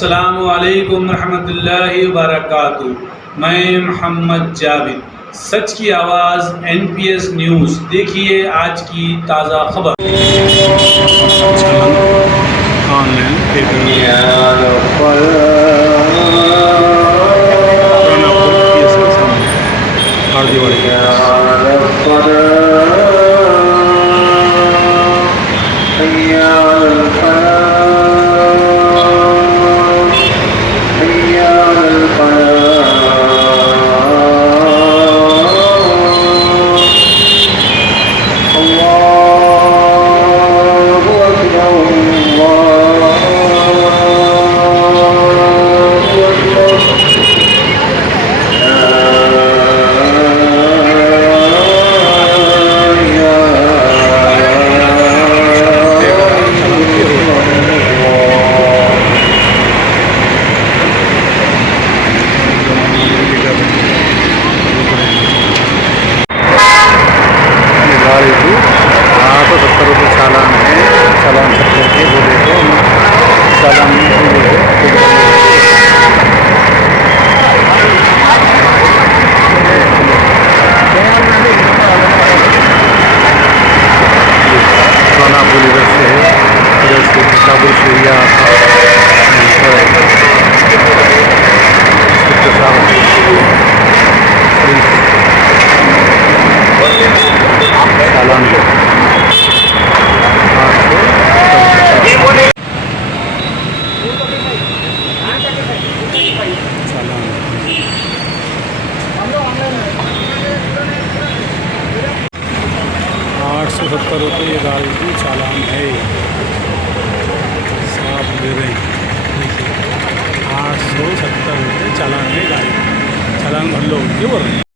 अस्सलामु अलैकुम रहमतुल्लाहि व बरकातुहू। मैं मोहम्मद जावेद, सच की आवाज़ NPS न्यूज़। देखिए आज की ताज़ा खबर। चालान है, चालान सब करके वो देखो चालान सोनापुर इधर से है, इधर से काबुल शरिया चालान लो। ₹870 ये गाड़ी की चालान है, साफ दे रहे हैं। ₹870 चालान है गाड़ी, चालान भर लो, क्यों बोल रहे हैं।